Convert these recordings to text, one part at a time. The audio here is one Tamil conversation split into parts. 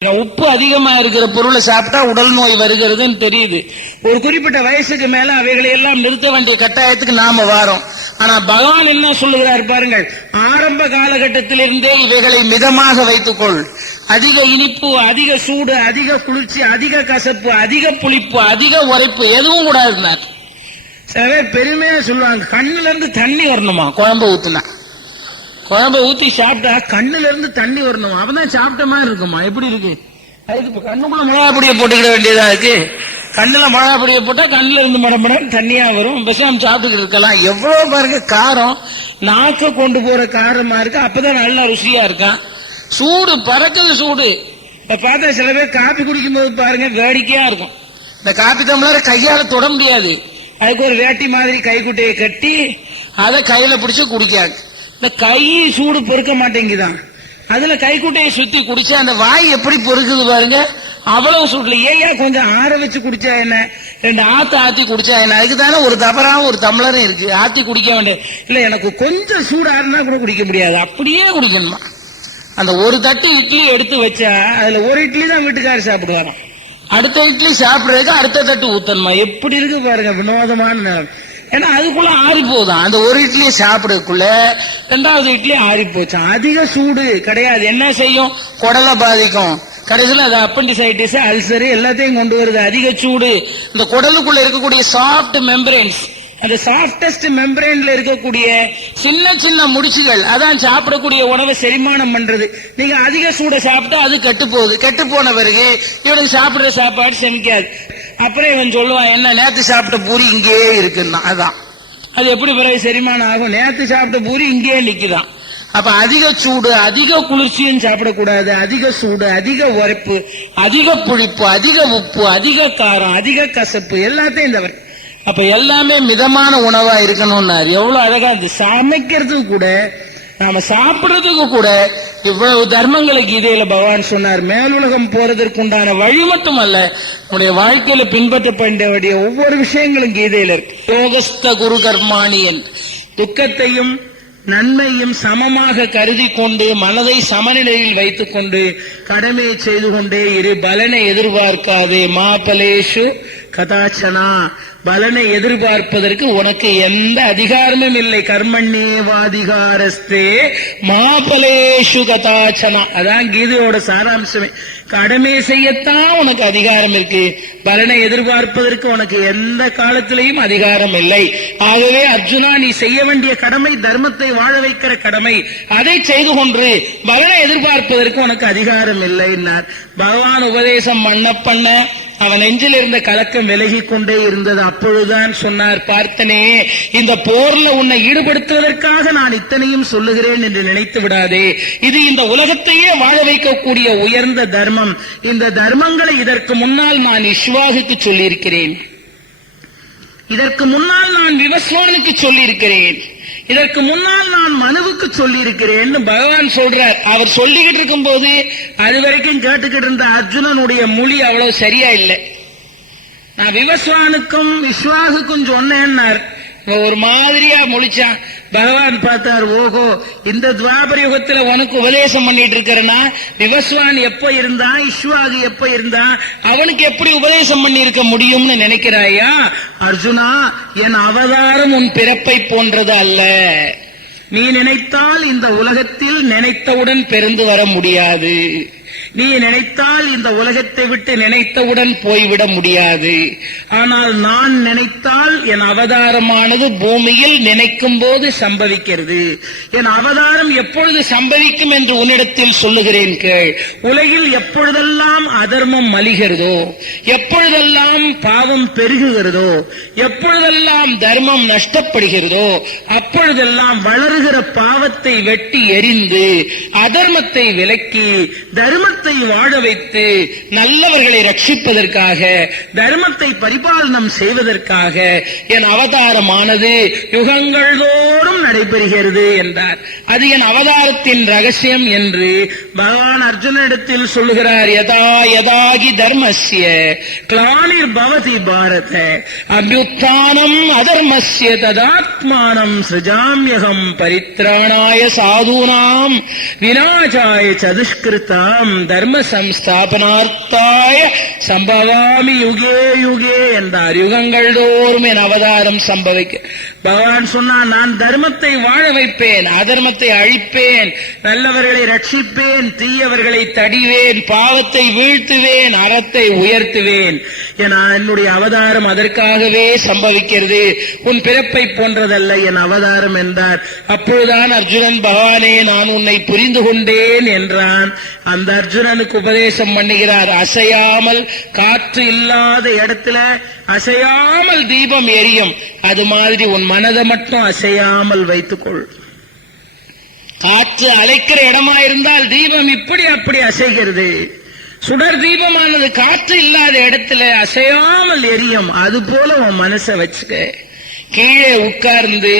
உப்பு அதிகமா இருக்கிற பொருளை சாப்பிட்டா உடல் நோய் வருகிறதுன்னு தெரியுது. ஒரு குறிப்பிட்ட வயசுக்கு மேல அவைகளை எல்லாம் நிறுத்த வேண்டிய கட்டாயத்துக்கு நாம வாரோம். ஆனா பகவான் என்ன சொல்லுகிறார் பாருங்கள், ஆரம்ப காலகட்டத்திலிருந்தே இவைகளை மிதமாக வைத்துக்கொள். அதிக இனிப்பு, அதிக சூடு, அதிக குளிர்ச்சி, அதிக கசப்பு, அதிக புளிப்பு, அதிக உரைப்பு எதுவும் கூடாது. சில பேர் பெருமையா சொல்லுவாங்க, கண்ணுல இருந்து தண்ணி வரணுமா குழம்பு ஊத்துனா. குழம்பு ஊத்தி சாப்பிட்டா கண்ணுல இருந்து தண்ணி வரணும், அப்பதான் சாப்பிட்ட மாதிரி இருக்குமா? எப்படி இருக்கு? அதுக்கு கண்ணுக்குள்ள மிளகா பொடியை போட்டுக்கிட வேண்டியதா இருக்கு. கண்ணுல மிளகா பொடியை போட்டா கண்ணுல இருந்து மடம் தண்ணியா வரும். விஷயம் சாப்பிட்டுக்கிட்டு இருக்கலாம். எவ்வளவு பாருங்க காரம், நாக்க கொண்டு போற காரமா இருக்கு. அப்பதான் நல்லா ருசியா இருக்கான். சூடு பறக்குது சூடு. பார்த்தா சில பேர் காப்பி குடிக்கும் போது பாருங்க வேடிக்கையா இருக்கும். இந்த காப்பி டம்ளரை கையால தொட முடியாது. அதுக்கு ஒரு வேட்டி மாதிரி கைக்குட்டையை கட்டி அதை கையில பிடிச்சு குடிக்காது. இந்த கை சூடு பொறுக்க மாட்டேங்குதான். அதுல கைக்குட்டையை சுத்தி குடிச்சா அந்த வாய் எப்படி பொறுக்குது பாருங்க. அவ்வளவு சூடுல ஏயா கொஞ்சம் ஆற வச்சு குடிச்சா என்ன, ரெண்டு ஆத்தி குடிச்சா என்ன? அதுக்கு தானே ஒரு தபராவும் ஒரு டம்ளரும் இருக்கு. ஆத்தி குடிக்க வேண்டிய இல்ல, எனக்கு கொஞ்சம் சூடு ஆறுனா கூட குடிக்க முடியாது, அப்படியே குடிக்கணுமா? அந்த ஒரு தட்டு இட்லி எடுத்து வச்சா அதுல ஒரு இட்லி தான் வீட்டுக்காரர் சாப்பிடுவாராம். அடுத்த இட்லி சாப்பிடுறதுக்கு அடுத்த தட்டு ஊத்தணுமா? எப்படி இருக்கு பாருங்க வினோதமான. ஏன்னா அதுக்குள்ள ஆறி போதான். அந்த ஒரு இட்லியை சாப்பிடக்குள்ள ரெண்டாவது இட்லி ஆறி போச்சான். அதிக சூடு கிடையாது, என்ன செய்யும்? குடலை பாதிக்கும். கடைசியில் அது அப்பண்டிசைட்டிஸ், அல்சர் எல்லாத்தையும் கொண்டு வருது. அதிக சூடு இந்த குடலுக்குள்ள இருக்கக்கூடிய சாஃப்ட் மெம்பரேன்ஸ், அந்த சாஃப்டஸ்ட் மெம்பரேன்ல இருக்கக்கூடிய சின்ன சின்ன முடிச்சுகள் அதான் சாப்பிடக்கூடிய உணவை செரிமானம் பண்றது. நீங்க அதிக சூட சாப்பிட்டா அது கெட்டு போகுது. கெட்டு போன பிறகு இவனுக்கு சாப்பிடுற சாப்பாடு செமிக்காது. அப்புறம் இவன் சொல்லுவான், என்ன நேத்து சாப்பிட்ட பூரி இங்கேயே இருக்குன்னா. அதான் அது எப்படி பிறகு செரிமானம் ஆகும்? நேத்து சாப்பிட்ட பூரி இங்கேயே நிக்குதான். அப்ப அதிக சூடு, அதிக குளிர்ச்சியும் சாப்பிடக்கூடாது. அதிக சூடு, அதிக உரைப்பு, அதிக புளிப்பு, அதிக உப்பு, அதிக காரம், அதிக கசப்பு எல்லாத்தையும் தவிர அப்ப எல்லாமே மிதமான உணவா இருக்கணும்னாரு. எவ்வளவு அழகா இருக்கு. சமைக்கிறதுக்கு கூட, நாம சாப்பிடுறதுக்கு கூட இவ்வளவு தர்மங்களை கீதையில பகவான் சொன்னார். மேலுலகம் போறதற்கு உண்டான வழி மட்டுமல்ல, நம்முடைய வாழ்க்கையில பின்பற்ற வேண்டிய ஒவ்வொரு விஷயங்களும் கீதையில இருக்கு. யோகஸ்த குரு கர்மாணியன், துக்கத்தையும் நன்மையும் சமமாக கருதி கொண்டு மனதை சமநிலையில் வைத்துக் கொண்டு கடமையை செய்து கொண்டே இரு. பலனை எதிர்பார்க்காதே. மாபலேஷு கதாச்சனா, பலனை எதிர்பார்ப்பதற்கு உனக்கு எந்த அதிகாரமும் இல்லை. கர்மண்யேவாதிகாரஸ்தே மாபலேஷு கதாச்சனா. அதான் கீதையோட சாராம்சமே. கடமை செய்யத்தான் உனக்கு அதிகாரம் இருக்கு, பலனை எதிர்பார்ப்பதற்கு உனக்கு எந்த காலத்திலையும் அதிகாரம் இல்லை. ஆகவே அர்ஜுனா, நீ செய்ய வேண்டிய கடமை தர்மத்தை வாழ வைக்கிற கடமை, அதை செய்து கொண்டு பலனை எதிர்பார்ப்பதற்கு உனக்கு அதிகாரம் இல்லை. பகவான் உபதேசம் பண்ண அவன் நெஞ்சில் இருந்த கலக்கம் விலகிக் கொண்டே இருந்தது. அப்பொழுதுதான் சொன்னார், பார்த்தனே, இந்த போர்ல உன்னை ஈடுபடுத்துவதற்காக நான் இத்தனையும் சொல்லுகிறேன் என்று நினைத்து விடாதே. இது இந்த உலகத்தையே வாழ வைக்கக்கூடிய உயர்ந்த தர்மம். இந்த தர்மங்களை இதற்கு முன்னால் நான் இஷ்வாகுக்கு சொல்லியிருக்கிறேன், இதற்கு முன்னால் நான் விவஸ்வானுக்கு சொல்லியிருக்கிறேன், இதற்கு முன்னால் நான் மனுவுக்கு சொல்லியிருக்கிறேன் பகவான் சொல்றார். அவர் சொல்லிக்கிட்டு இருக்கும் போது அது வரைக்கும் கேட்டுக்கிட்டு இருந்த அர்ஜுனனுடைய மொழி அவ்வளவு சரியா இல்லை. நான் விவஸ்வானுக்கும் விஸ்வாகுக்கும் சொன்னேன்னார். ஒரு மாதிரியா முழிச்சான். பகவான் பார்த்தார், ஓஹோ, இந்த துவாபர யுகத்துல உனக்கு உபதேசம் பண்ணிட்டு இருக்கிறனா, விவஸ்வான் எப்ப இருந்தான், இஸ்வாகு எப்ப இருந்தான், அவனுக்கு எப்படி உபதேசம் பண்ணி இருக்க முடியும்னு நினைக்கிறாயா? அர்ஜுனா, என் அவதாரம் உன் பிறப்பை போன்றது அல்ல. நீ நினைத்தால் இந்த உலகத்தில் நினைத்தவுடன் பெருந்து வர முடியாது. நீ நினைத்தால் இந்த உலகத்தை விட்டு நினைத்தவுடன் போய்விட முடியாது. ஆனால் நான் நினைத்தால் என் அவதாரமானது பூமியில் நினைக்கும் போது சம்பவிக்கிறது. என் அவதாரம் எப்பொழுது சம்பவிக்கும் என்று உன்னிடத்தில் சொல்லுகிறேன் கேள். உலகில் எப்பொழுதெல்லாம் அதர்மம் மலிகிறதோ, எப்பொழுதெல்லாம் பாவம் பெருகுகிறதோ, எப்பொழுதெல்லாம் தர்மம் நஷ்டப்படுகிறதோ, அப்பொழுதெல்லாம் வளருகிற பாவத்தை வெட்டி எறிந்து அதர்மத்தை விலக்கி தர்மத்தை வாழ வைத்து நல்லவர்களை ரட்சிப்பதற்காக, தர்மத்தை பரிபாலனம் செய்வதற்காக என் அவதாரமானது யுகங்கள் தோறும் நடைபெறுகிறது என்றார். அது என் அவதாரத்தின் ரகசியம் என்று பகவான் அர்ஜுனிடத்தில் சொல்லுகிறார். யதா யதாகி தர்மஸ்ய கிளானிர் பவதி பாரத அபியுத்தானம் அதர்மஸ்ய ததாத்மானம் சிருஜாம்யகம் பரித்ராணாய சாதுனாம் விநாசாய சதுஷ்கிருதாம் தர்ம சம்ஸ்தாபனார்த்தாய சம்பவாமி யுகே யுகே என்றார். யுகங்கள் தோறும் என் அவதாரம் சம்பவிக்க. பகவான் சொன்னான், நான் தர்மத்தை வாழ வைப்பேன், அதர்மத்தை அழிப்பேன், நல்லவர்களை ரட்சிப்பேன், தீயவர்களை தடிவேன், பாவத்தை வீழ்த்துவேன், அறத்தை உயர்த்துவேன். என்னுடைய அவதாரம் அதற்காகவே சம்பவிக்கிறது. உன் பிறப்பை போன்றதல்ல என் அவதாரம் என்றார். அப்பொழுதுதான் அர்ஜுனன், பகவானே நான் உன்னை புரிந்து கொண்டேன் என்றான். அந்த அர்ஜுனனுக்கு உபதேசம் பண்ணுகிறார். அசையாமல் காற்று இல்லாத இடத்துல அசையாமல் தீபம் எரியும். அது மாதிரி உன் மனதை மட்டும் அசையாமல் வைத்துக்கொள். காற்று அலைக்கிற இடமா இருந்தால் தீபம் இப்படி அப்படி அசைகிறது. சுடர் தீபமானது காற்று இல்லாத இடத்துல அசையாமல் எரியும். அது போல உன் மனசை வச்சுக்க. கீழே உட்கார்ந்து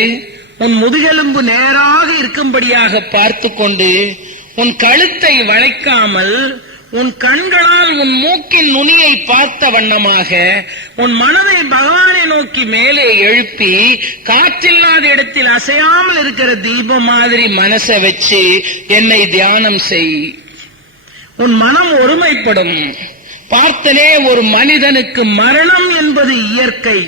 உன் முதுகெலும்பு நேராக இருக்கும்படியாக பார்த்து கொண்டு, உன் கழுத்தை வளைக்காமல், உன் கண்களால் உன் மூக்கின் நுனியை பார்த்த வண்ணமாக உன் மனதை பகவானை நோக்கி மேலே எழுப்பி, காற்றில்லாத இடத்தில் அசையாமல் இருக்கிற தீபம் மாதிரி மனசை வச்சு என்னை தியானம் செய். உன் மனம் ஒருமைப்படும். பார்த்தனே, ஒரு மனிதனுக்கு மரணம் என்பது இயற்கை.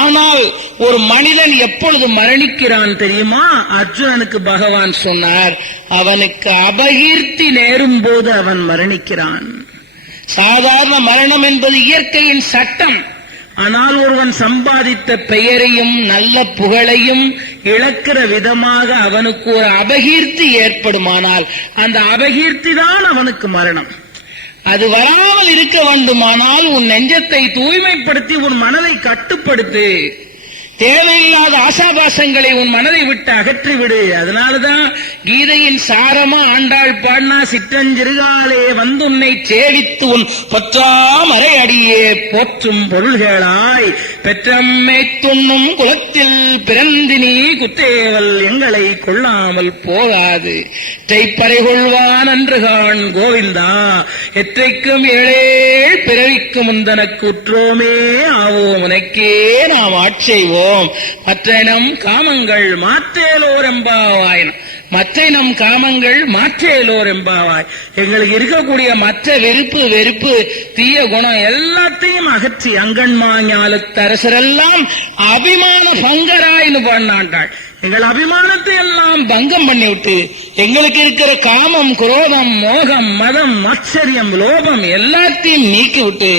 ஆனால் ஒரு மனிதன் எப்பொழுது மரணிக்கிறான் தெரியுமா? அர்ஜுனனுக்கு பகவான் சொன்னார், அவனுக்கு அபகீர்த்தி நேரும் போது அவன் மரணிக்கிறான். சாதாரண மரணம் என்பது இயற்கையின் சட்டம். ஆனால் ஒருவன் சம்பாதித்த பெயரையும் நல்ல புகழையும் இழக்கிற விதமாக அவனுக்கு ஒரு அபகீர்த்தி ஏற்படுமானால் அந்த அபகீர்த்தி தான் அவனுக்கு மரணம். அது வராமல் இருக்க வேண்டுமானால் உன் நெஞ்சத்தை தூய்மைப்படுத்தி உன் மனதை கட்டுப்படுத்து. தேவையில்லாத ஆசாபாசங்களை உன் மனதை விட்டு அகற்றிவிடு. அதனாலதான் கீதையின் சாரமா ஆண்டாள் பாடினா, சிற்றஞ்சிறுகாலே வந்துன்னை சேவித்து உன் பொற்றாமரை அடியே போற்றும் பொருள்களாய் பெற்றம்மை துண்ணும் குலத்தில் பிறந்தினி குத்தேவல் எங்களை கொள்ளாமல் போகாது. தைப்பறை கொள்வான் அன்றுகான் கோவிந்தா, எற்றைக்கும் ஏழேழ் பிறவிக்கு முந்தனக்கு உற்றோமே ஆவோம், உனக்கே நாம் ஆட்செய்வோம். மற்ற நம் காமங்கள் மாற்றேலோர் எம்பாவாய். மற்ற நம் காமங்கள் மாற்றேலோர் எம்பாவாய். எங்களுக்கு இருக்கக்கூடிய மற்ற விருப்பு வெறுப்பு தீய குணம் எல்லாத்தையும் அகற்றி அங்கன்மா ஞாலத்து அரசரெல்லாம் அபிமான பங்கராயின்னு பாடினாண்டாள். எங்கள் அபிமானத்தை எல்லாம் பங்கம் பண்ணிவிட்டு எங்களுக்கு இருக்கிற காமம், குரோதம், மோகம், மதம், ஆச்சரியம், லோபம் எல்லாத்தையும் நீக்கிவிட்டு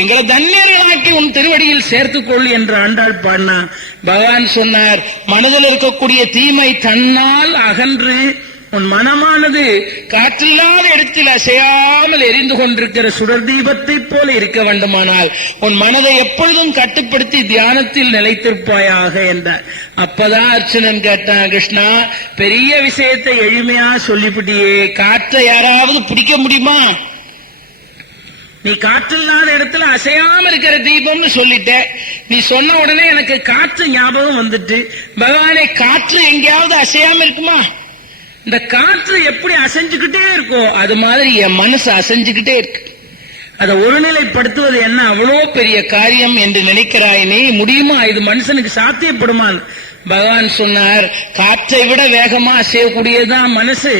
எங்களை தன்யர்களாக்கி உன் திருவடியில் சேர்த்துக்கொள் என்று ஆண்டாள் பாடினா. பகவான் சொன்னார், மனதில் இருக்கக்கூடிய தீமை தன்னால் அகன்று உன் மனமானது காற்றில்லாத இடத்தில் அசையாமல் எரிந்து கொண்டிருக்கிற சுடர் தீபத்தை போல இருக்க வேண்டுமானால் உன் மனதை எப்பொழுதும் கட்டுப்படுத்தி தியானத்தில் நிலைத்திருப்பாயாக என்றார். அப்பதான் அர்ச்சுனன் கேட்டான், கிருஷ்ணா பெரிய விஷயத்தை எளிமையா சொல்லிவிட்டியே, காற்றை யாராவது பிடிக்க முடியுமா? நீ காற்றில்லாத இடத்துல அசையாம இருக்கிற தீபம்னு சொல்லிட்ட. நீ சொன்ன உடனே எனக்கு காற்று ஞாபகம் வந்துட்டு, பகவானே காற்று எங்கேயாவது அசையாம இருக்குமா? இந்த காற்று எப்படி அசைஞ்சுக்கிட்டே இருக்கோ அது மாதிரி என் மனசு அசைஞ்சுக்கிட்டே இருக்கு. அதை ஒருநிலைப்படுத்துவது என்ன அவ்வளோ பெரிய காரியம் என்று நினைக்கிறாய் நீ? முடியுமா? இது மனுஷனுக்கு சாத்தியப்படுமா? பகவான் சொன்னார், காற்றை விட வேகமா அசையக்கூடியதுதான் மனசு.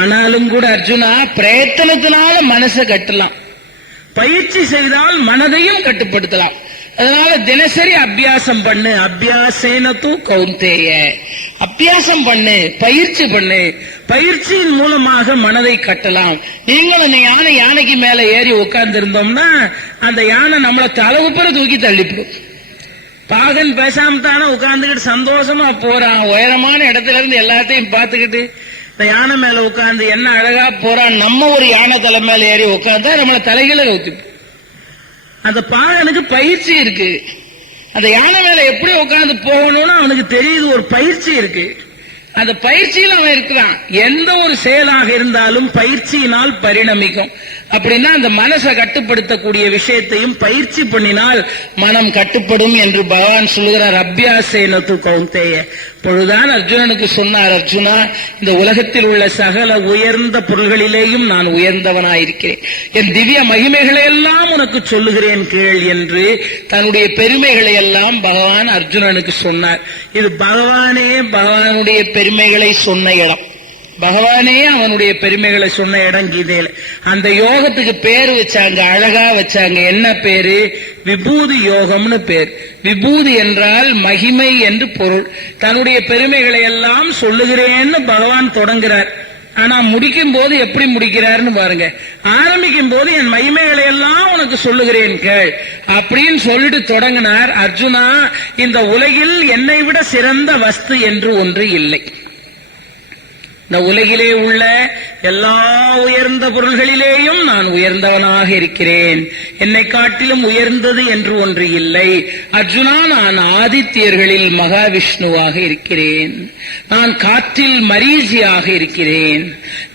ஆனாலும் கூட அர்ஜுனா, பிரயத்தனத்தினால மனசை கட்டலாம், பயிற்சி செய்தால் மனதையும் கட்டுப்படுத்தலாம். அதனால தினசரி அபியாசம் பண்ணு. அபியாசேன தூ கௌந்தேய, அபியாசம் பண்ணு, பயிற்சி பண்ணு. பயிற்சியின் மூலமாக மனதை கட்டலாம். நீங்களும் யானைக்கு மேல ஏறி உட்கார்ந்து இருந்தோம்னா அந்த யானை நம்மளை தலைவுப்புற தூக்கி தள்ளிப்போம். பாகன் பேசாம தானே உட்கார்ந்துக்கிட்டு சந்தோஷமா போறான். உயரமான இடத்துல இருந்து எல்லாத்தையும் பார்த்துக்கிட்டு இந்த யானை மேல உட்கார்ந்து என்ன அழகா போறான். நம்ம ஒரு யானை தலை மேல ஏறி உட்கார்ந்தா நம்மளை தலைகளை ஊத்திப்போம். அந்த பாகனுக்கு பயிற்சி இருக்கு. அந்த யானை மேல எப்படி உட்கார்ந்து போகணும்னு அவனுக்கு தெரியுது, ஒரு பயிற்சி இருக்கு. அந்த பயிற்சியில் அவன் இருக்கிறான். எந்த ஒரு செயலாக இருந்தாலும் பயிற்சியினால் பரிணமிக்கும். அப்படின்னா அந்த மனசை கட்டுப்படுத்தக்கூடிய விஷயத்தையும் பயிற்சி பண்ணினால் மனம் கட்டுப்படும் என்று பகவான் சொல்லுகிறார். அபியாசேன தூ கௌந்தேய. பொழுதுதான் அர்ஜுனனுக்கு சொன்னார், அர்ஜுனா இந்த உலகத்தில் உள்ள சகல உயர்ந்த பொருள்களிலேயும் நான் உயர்ந்தவனாயிருக்கிறேன். என் திவ்ய மகிமைகளை எல்லாம் உனக்கு சொல்லுகிறேன் கேள் என்று தன்னுடைய பெருமைகளை எல்லாம் பகவான் அர்ஜுனனுக்கு சொன்னார். இது பகவானே பகவானுடைய பெருமைகளை சொன்ன இடம். பகவானே அவனுடைய பெருமைகளை சொன்ன இடம் கீதையில. அந்த யோகத்துக்கு பேர் வச்சாங்க, அழகா வச்சாங்க. என்ன பேரு? விபூதி யோகம்னு பேர். விபூதி என்றால் மகிமை என்று பொருள். தன்னுடைய பெருமைகளை எல்லாம் சொல்லுகிறேன்னு பகவான் தொடங்குறார். ஆனா முடிக்கும் போது எப்படி முடிக்கிறார்னு பாருங்க. ஆரம்பிக்கும் போது என் மகிமைகளை எல்லாம் உனக்கு சொல்லுகிறேன் கேள் அப்படின்னு சொல்லிட்டு தொடங்கினார். அர்ஜுனா, இந்த உலகில் என்னை விட சிறந்த வஸ்து என்று ஒன்று இல்லை. இந்த உலகிலே உள்ள எல்லா உயர்ந்த பொருள்களிலேயும் நான் உயர்ந்தவனாக இருக்கிறேன். என்னை காட்டிலும் உயர்ந்தது என்று ஒன்று இல்லை. அர்ஜுனா, நான் ஆதித்யர்களில் மகாவிஷ்ணுவாக இருக்கிறேன். நான் காற்றில் மரீசியாக இருக்கிறேன்.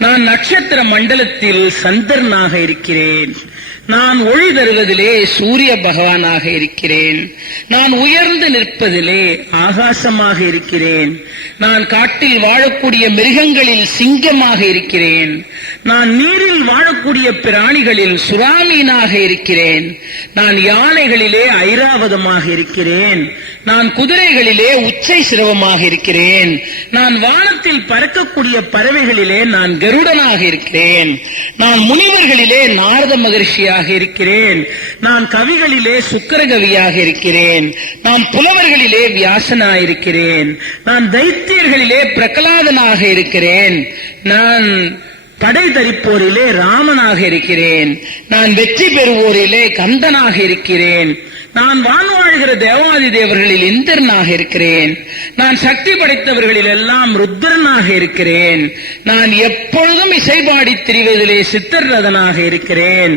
நான் நட்சத்திர மண்டலத்தில் சந்திரனாக இருக்கிறேன். நான் ஒளி தருவதிலே சூரிய பகவானாக இருக்கிறேன். நான் உயர்ந்து நிற்பதிலே ஆகாசமாக இருக்கிறேன். நான் காட்டில் வாழக்கூடிய மிருகங்களில் சிங்கமாக இருக்கிறேன். நான் நீரில் வாழக்கூடிய பிராணிகளில் சுறாமீனாக இருக்கிறேன். நான் யானைகளிலே ஐராவதமாக இருக்கிறேன். நான் குதிரைகளிலே உச்சை சிரவமாக இருக்கிறேன். நான் வானத்தில் பறக்கக்கூடிய பறவைகளிலே நான் கருடனாக இருக்கிறேன். நான் முனிவர்களிலே நாரத மகரிஷியாக இருக்கிறேன். நான் கவிகளிலே சுக்கரகவியாக இருக்கிறேன். நான் புலவர்களிலே வியாசனாக இருக்கிறேன். நான் தைத்தியர்களிலே பிரகலாதனாக இருக்கிறேன். நான் படை தரிப்போரிலே ராமனாக இருக்கிறேன். நான் வெற்றி பெறுவோரிலே கந்தனாக இருக்கிறேன். நான் வான்வாழ்கிற தேவாதி தேவர்களில் இந்திரனாக இருக்கிறேன். நான் சக்தி படைத்தவர்களில் எல்லாம் ருத்ரனாக இருக்கிறேன். நான் எப்பொழுதும் இசைபாடி திரிவதிலே சித்தர்ரதனாக இருக்கிறேன்.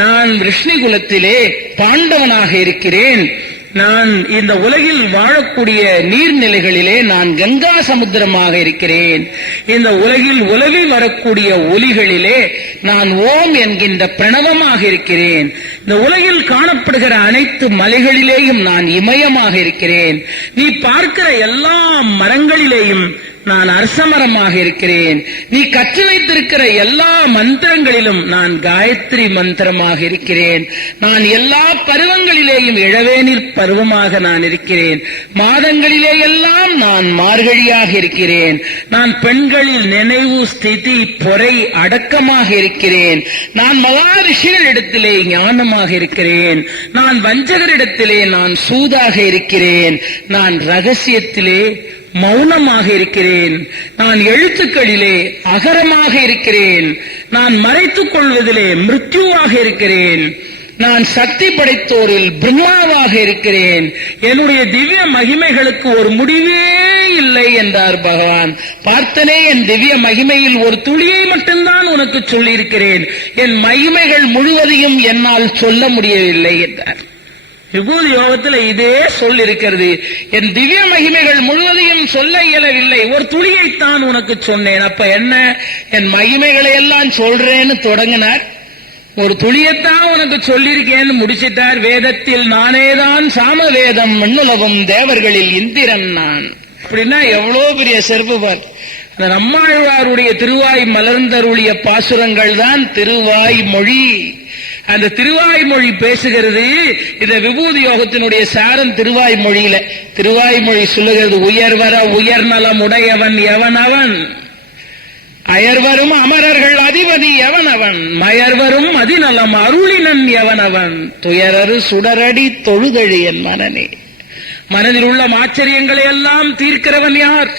நான் விஷ்ணு குலத்திலே பாண்டவனாக இருக்கிறேன். நான் இந்த உலகில் வாழக்கூடிய நீர்நிலைகளிலே நான் கங்கா சமுத்திரமாக இருக்கிறேன். இந்த உலகில் உலவி வரக்கூடிய ஒலிகளிலே நான் ஓம் என்கின்ற பிரணவமாக இருக்கிறேன். இந்த உலகில் காணப்படுகிற அனைத்து மலைகளிலேயும் நான் இமயமாக இருக்கிறேன். நீ பார்க்கிற எல்லா மரங்களிலேயும் நான் அரசமரமாக இருக்கிறேன். நீ கற்று வைத்திருக்கிற எல்லா மந்திரங்களிலும் நான் காயத்ரி மந்திரமாக இருக்கிறேன். நான் எல்லா பருவங்களிலேயும் இளவேனில் பருவமாக நான் இருக்கிறேன். மாதங்களிலே எல்லாம் நான் மார்கழியாக இருக்கிறேன். நான் பெண்களில் நினைவு ஸ்திதி பொறை அடக்கமாக இருக்கிறேன். நான் மகாரிஷிகளிடத்திலே ஞானமாக இருக்கிறேன். நான் வஞ்சகரிடத்திலே நான் சூதாக இருக்கிறேன். நான் ரகசியத்திலே மௌனமாக இருக்கிறேன். நான் எழுத்துக்களிலே அகரமாக இருக்கிறேன். நான் மறைத்துக் கொள்வதிலே மிருத்யுவாக இருக்கிறேன். நான் சக்தி படைத்தோரில் பிரம்மாவாக இருக்கிறேன். என்னுடைய திவ்ய மகிமைகளுக்கு ஒரு முடிவே இல்லை என்றார் பகவான். பார்த்தனே, என் திவ்ய மகிமையில் ஒரு துளியை மட்டும்தான் உனக்கு சொல்லியிருக்கிறேன். என் மகிமைகள் முழுவதையும் என்னால் சொல்ல முடியவில்லை என்றார். விபூதி யோகத்தில் இதே சொல் இருக்கிறது. என் திவ்ய மகிமைகள் முழுவதையும் சொல்ல இயலவில்லை, ஒரு துளியைத்தான் உனக்கு சொன்னேன். அப்ப என்ன? என் மகிமைகளை எல்லாம் சொல்றேன்னு தொடங்கினார். ஒரு துளியத்தான் உனக்கு சொல்லியிருக்கேன்னு முடிச்சிட்டார். வேதத்தில் நானேதான் சாமவேதம் மண்ணுலகம் தேவர்களில் இந்திரன் நான். அப்படின்னா எவ்வளவு பெரிய சிறப்பு பார். அந்த நம்மாழ்வாருடைய திருவாய் மலர்ந்தருளிய பாசுரங்கள் தான் திருவாய் மொழி. அந்த திருவாய்மொழி பேசுகிறது. இந்த விபூதி யோகத்தினுடைய சாரம் திருவாய்மொழியில. திருவாய்மொழி சொல்லுகிறது, உயர்வர உயர்நலம் உடையவன் எவனவன், அயர்வரும் அமரர்கள் அதிபதி எவனவன், மயர்வரும் அதிநலம் அருளினன் எவனவன், துயரரு சுடரடி தொழுதழி என் மனனே. மனதில் உள்ள ஆச்சரியங்களை எல்லாம் தீர்க்கிறவன் யார்?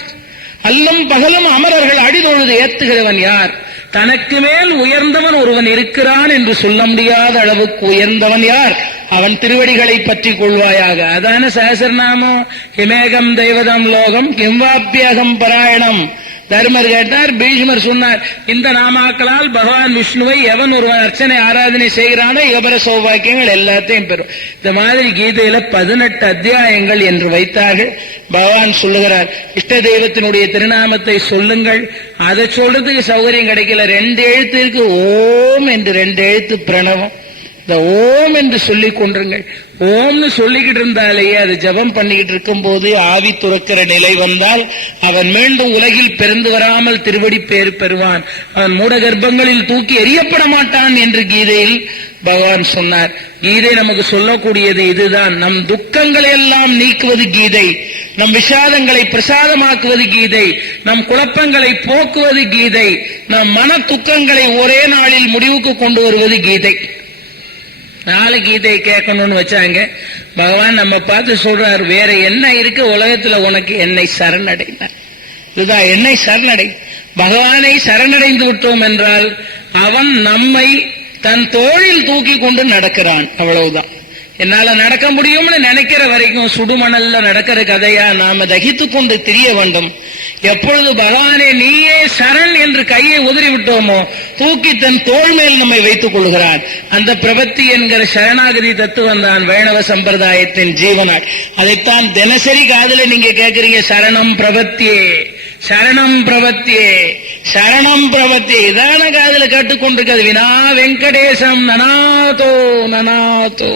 அல்லும் பகலும் அமரர்கள் அடிதொழுது ஏத்துகிறவன் யார்? தனக்கு மேல் உயர்ந்தவன் ஒருவன் இருக்கிறான் என்று சொல்ல முடியாத அளவுக்கு உயர்ந்தவன் யார்? அவன் திருவடிகளை பற்றி கொள்வாயாக. அதான சஹஸ்ரநாமம். கிமேகம் தெய்வதம் லோகம் கிம்வாப்பியகம் பராயணம். தர்மர் கேட்டார், பீஷ்மர் சொன்னார், இந்த நாமாக்களால் பகவான் விஷ்ணுவை எவன் ஒருவன் அர்ச்சனை ஆராதனை செய்கிறானோ இகபர சௌபாக்கியங்கள் எல்லாத்தையும் பெறும். இந்த மாதிரி கீதையில 18 அத்தியாயங்கள் என்று வைத்தார்கள். பகவான் சொல்லுகிறார், இஷ்ட தெய்வத்தினுடைய திருநாமத்தை சொல்லுங்கள். அதை சொல்றதுக்கு சௌகரியம் கிடைக்கல. 2 எழுத்து இருக்கு, ஓம் என்று 2 எழுத்து பிரணவம். இந்த ஓம் என்று சொல்லிக் கொண்டிருங்கள். ஓம்னு சொல்லிக்கிட்டு இருந்தாலேயே அது ஜபம் பண்ணிக்கிட்டு இருக்கும் போது ஆவி துறக்கிற நிலை வந்தால் அவன் மீண்டும் உலகில் பிறந்து வராமல் திருவடி பேர் பெறுவான். அவன் மூட கர்ப்பங்களில் தூக்கி எறியப்பட மாட்டான் என்று கீதையில் பகவான் சொன்னார். கீதை நமக்கு சொல்லக்கூடியது இதுதான். நம் துக்கங்களை எல்லாம் நீக்குவது கீதை, நம் விஷாதங்களை பிரசாதமாக்குவது கீதை, நம் குழப்பங்களை போக்குவது கீதை, நம் மன துக்கங்களை ஒரே நாளில் முடிவுக்கு கொண்டு வருவது கீதை. 4 கீதை கேட்கணும்னு வச்சாங்க. பகவான் நம்ம பார்த்து சொல்றார், வேற என்ன இருக்கு உலகத்துல உனக்கு? என்னை சரணடைந்தார். இதுதான் என்னை சரணடை. பகவானை சரணடைந்து விட்டோம் என்றால் அவன் நம்மை தன் தோளில் தூக்கி கொண்டு நடக்கிறான். அவ்வளவுதான். என்னால நடக்க முடியும்னு நினைக்கிற வரைக்கும் சுடுமணல்ல நடக்கிற கதையா நாம தகித்துக் கொண்டு திரிய வேண்டும். எப்பொழுது பகவானே நீயே சரண் என்று கையை உதறி விட்டோமோ தூக்கி தன் தோள் மேல் நம்மை வைத்துக் கொள்கிறான். அந்த பிரபத்தி என்கிற சரணாகதி தத்துவம் தான் வைணவ சம்பிரதாயத்தின் ஜீவனாள். அதைத்தான் தினசரி காதுல நீங்க கேட்கறீங்க, சரணம் பிரபத்தியே, சரணம் பிரபத்தியே, சரணம் பிரபத்தியே. இதான காதுல கேட்டுக்கொண்டிருக்கிறது. வினா வெங்கடேசம் நனாதோ நனாதோ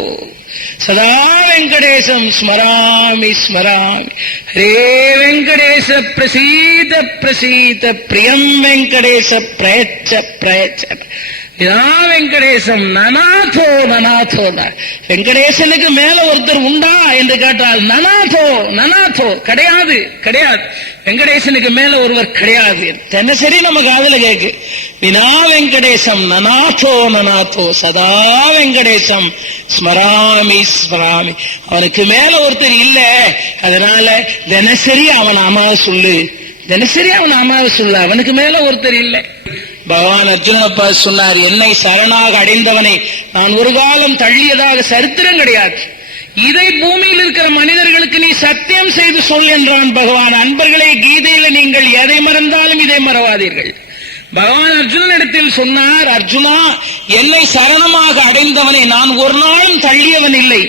சதா வெங்கடேசம் ஸ்மராமி ஸ்மராமி. ஹரே வெங்கடேச பிரசீத பிரசீத, பிரியம் வெங்கடேச பிரயச்ச பிரயச்ச. வெங்கடேசம் நனாதோ நனாதோ. வெங்கடேசனுக்கு மேல ஒருத்தர் உண்டா என்று கேட்டால் நனாதோ நனாதோ, கிடையாது கிடையாது. வெங்கடேசனுக்கு மேல ஒருவர் கிடையாது. தினசரி நம்ம காதுல கேக்கு. வினா வெங்கடேசம் நனாதோ நனாதோ சதா வெங்கடேசம் ஸ்மராமி ஸ்மராமி. அவனுக்கு மேல ஒருத்தர் இல்ல, அதனால தினசரி அவன் அமாவை சொல்லு, தினசரி அவன் அமாவை சொல்லு. அவனுக்கு மேல ஒருத்தர் இல்லை. பகவான் அர்ஜுனப்பா சொன்னார், என்னை சரணாக அடைந்தவனை நான் ஒரு காலம் தள்ளியதாக சரித்திரம் கிடையாது. இதை பூமியில் இருக்கிற மனிதர்களுக்கு நீ சத்தியம் செய்து சொல் என்றான் பகவான். அன்பர்களே, கீதையில நீங்கள் எதை மறந்தாலும் இதை மறவாதீர்கள். பகவான் அர்ஜுனனிடத்தில் சொன்னார், அர்ஜுனா, என்னை சரணமாக அடைந்தவனை நான் ஒரு நாளும் தள்ளியவன் இல்லை.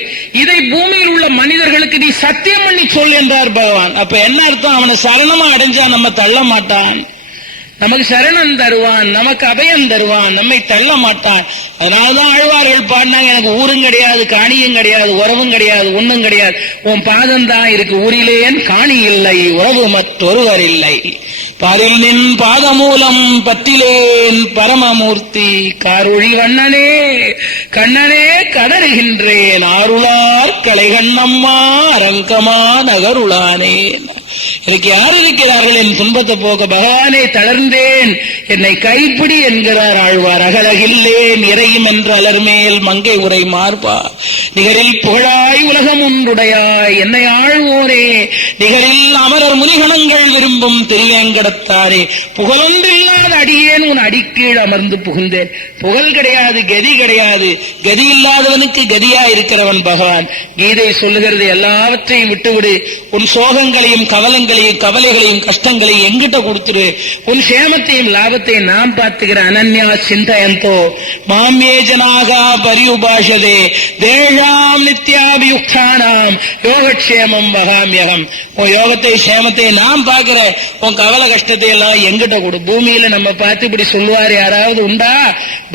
இதை பூமியில் உள்ள மனிதர்களுக்கு நீ சத்தியம் பண்ணி சொல் என்றார் பகவான். அப்ப என்ன அர்த்தம்? அவனை சரணமா அடைஞ்சா நம்ம தள்ள மாட்டான், நமக்கு சரணம் தருவான், நமக்கு அபயம் தருவான், நம்மை தள்ள மாட்டான். அதனாலதான் ஆழ்வார்கள் பாடினாங்க, எனக்கு ஊரும் கிடையாது, காணியும் கிடையாது, உறவும் கிடையாது, ஒண்ணும் கிடையாது, உன் பாதம் தான் இருக்கு, ஊரிலேன் காணி இல்லை, உறவு மற்றொருவர் இல்லை, பாரில் நின் பாதமூலம் பற்றிலேன் பரமமூர்த்தி, காரொழி வண்ணனே கண்ணனே கடறுகின்றேன், ஆருளார் கலைகண்ணம்மா அரங்கமா நகருளானே. எனக்கு யார் இருக்கிறார்கள் என் துன்பத்தை போக? பகவானே, தளர்ந்தேன், என்னை கைப்பிடி என்கிறார் ஆழ்வார். அகலகில்லேன் இறையும் என்ற அலர்மேல் மங்கை உரை மார்பா, நிகரில் புகழாய் உலகம் ஒன்றுடையாய், என்னை ஆழ்வோரே, நிகரில் அமரர் முனிகணங்கள் விரும்பும் திருவேங்கடத்தாரே, புகழொன்றில்லாத அடியேன் உன் அடிக்கீழ் அமர்ந்து புகுந்தேன். புகழ் கிடையாது, கதி கிடையாது, கதி இல்லாதவனுக்கு கதியா இருக்கிறவன் பகவான். கீதை சொல்லுகிறது, எல்லாவற்றையும் விட்டுவிடு, உன் சோகங்களையும் கவலைகளையும் கவலைகளையும் கஷ்டங்களையும் எங்கிட்ட கொடுத்துரு, உன் சேமத்தையும் லாபத்தையும் நாம் பார்த்துக்கிற. அனன்யா சிந்தயந்தோ மாம்யே ஜனாகா பரியுபாஷதே தேஷாம் நித்யாபியுக்தானாம் யோகக்ஷேமம் வகாமியகம். உன் யோகத்தை சேமத்தை நாம் பார்க்கிற, உன் கவலை கஷ்டத்தை எல்லாம் எங்கிட்ட கொடு. பூமியில நம்ம பார்த்து இப்படி சொல்லுவார் யாராவது உண்டா?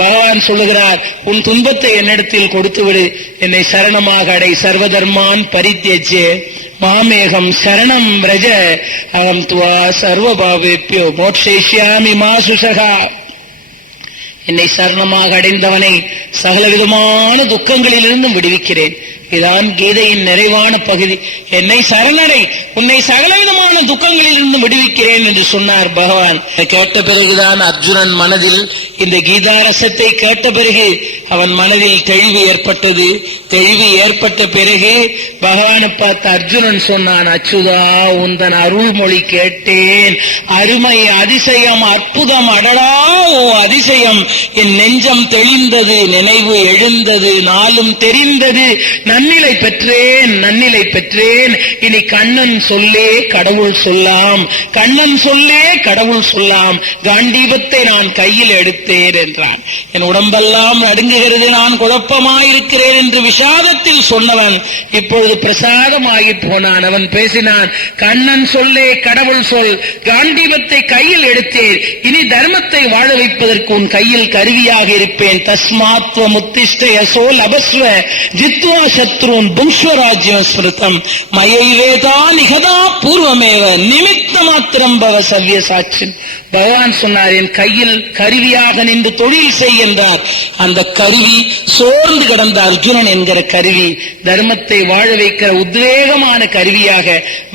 பகவான் சொல்லுகிறார், உன் துன்பத்தை என்னிடத்தில் கொடுத்து விடு, என்னை சரணமாக அடை. சர்வதர்மான் பரித்யஜ்ய மாமேகம் சரணம் ரஜ அகம் துவா சர்வபாவேப்யோ மோட்சயிஷ்யாமி மா சுசகா. என்னை சரணமாக அடைந்தவனை சகலவிதமான துக்கங்களிலிருந்தும் விடுவிக்கிறேன். இதான் கீதையின் நிறைவான பகுதி. என்னை சரணடை, உன்னை சகலவிதமான துக்கங்களில் இருந்து விடுவிக்கிறேன் என்று சொன்னார் பகவான். கேட்ட பிறகுதான் அர்ஜுனன் மனதில் இந்த கீதா ரசத்தை கேட்ட பிறகு அவன் மனதில் தெளிவு ஏற்பட்டது. தெளிவு ஏற்பட்ட பிறகு பகவானை பார்த்து அர்ஜுனன் சொன்னான், அச்சுதா, உந்தன் அருள்மொழி கேட்டேன், அருமை, அதிசயம், அற்புதம், அடடா ஓ அதிசயம், என் நெஞ்சம் தெளிந்தது, நினைவு எழுந்தது, நாளும் தெரிந்தது, நன்னிலை பெற்றேன், நன்னிலை பெற்றேன். இனி கண்ணன் சொல்லே கடவுள் சொல்லாம், கண்ணன் சொல்லே கடவுள் சொல்லாம், காண்டீபத்தை நான் கையில் எடுத்தேன் என்றான். என் உடம்பெல்லாம் நடுங்குகிறது, நான் குழப்பமாயிருக்கிறேன் என்று விஷாதத்தில் சொன்னவன் இப்பொழுது பிரசாதமாகி போனான். அவன் பேசினான், கண்ணன் சொல்லே கடவுள் சொல், காண்டீபத்தை கையில் எடுத்தேன், இனி தர்மத்தை வாழ வைப்பதற்கு உன் கையில் கையில் கருவியாக இருப்பேன். தஸ்மாத்வ முத்திஷ்ட யசோ லபஸ்வ ஜித்வா சத்ருன் புங்ஸ்வராஜ்யம் ஸ்மிருதம் மயைவேதா நிகதா பூர்வமேவ நிமித்த மாத்திரம் பவ சவ்ய சாட்சின். பகவான் சொன்னார், என் கையில் கருவியாக நின்று தொழில் செய்கின்றார். அந்த கருவி சோர்ந்து கிடந்த அர்ஜுனன் என்கிற கருவி தர்மத்தை வாழ வைக்கிற உத்வேகமான கருவியாக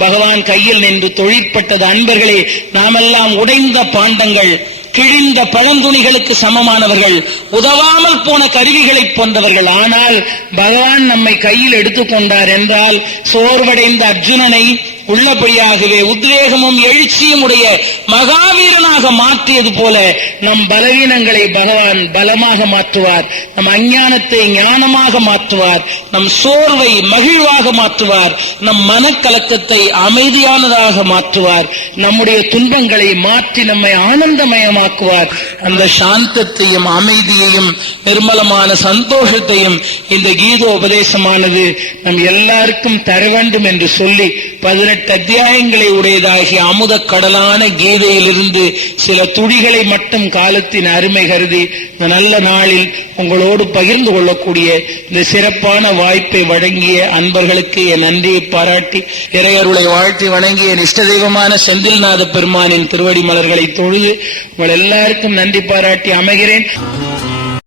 பகவான் கையில் நின்று தொழிற்பட்டது. அன்பர்களே, நாமெல்லாம் உடைந்த பாண்டங்கள், கிழிந்த பழந்துணிகளுக்கு சமமானவர்கள், உதவாமல் போன கருவிகளைப் போன்றவர்கள். ஆனால் பகவான் நம்மை கையில் எடுத்துக்கொண்டார் என்றால் சோர்வடைந்த அர்ஜுனனை உள்ளபடியாகவே உத்வேகமும் எழுச்சியும் உடைய மகாவீரனாக மாற்றியது போல நம் பலவீனங்களை பகவான் பலமாக மாற்றுவார், நம் அஞ்ஞானத்தை ஞானமாக மாற்றுவார், நம் சோர்வை மகிழ்வாக மாற்றுவார், நம் மனக்கலக்கத்தை அமைதியானதாக மாற்றுவார், நம்முடைய துன்பங்களை மாற்றி நம்மை ஆனந்தமயமாக்குவார். அந்த சாந்தத்தையும் அமைதியையும் நிர்மலமான சந்தோஷத்தையும் இந்த கீதோபதேசமானது நம் எல்லாருக்கும் தர வேண்டும் என்று சொல்லி 18 அத்தியாயங்களை உடையதாகிய அமுத கடலான கீதையிலிருந்து சில துளிகளை மட்டும் காலத்தின் அருமை கருதி இந்த நல்ல நாளில் உங்களோடு பகிர்ந்து கொள்ளக்கூடிய இந்த சிறப்பான வாய்ப்பை வழங்கிய அன்பர்களுக்கு என் நன்றியை பாராட்டி இறையருளை வாழ்த்தி வணங்கிய என் இஷ்ட தெய்வமான செந்தில்நாத பெருமானின் திருவடி மலர்களை தொழுது உங்கள் எல்லாருக்கும் நன்றி பாராட்டி அமைகிறேன்.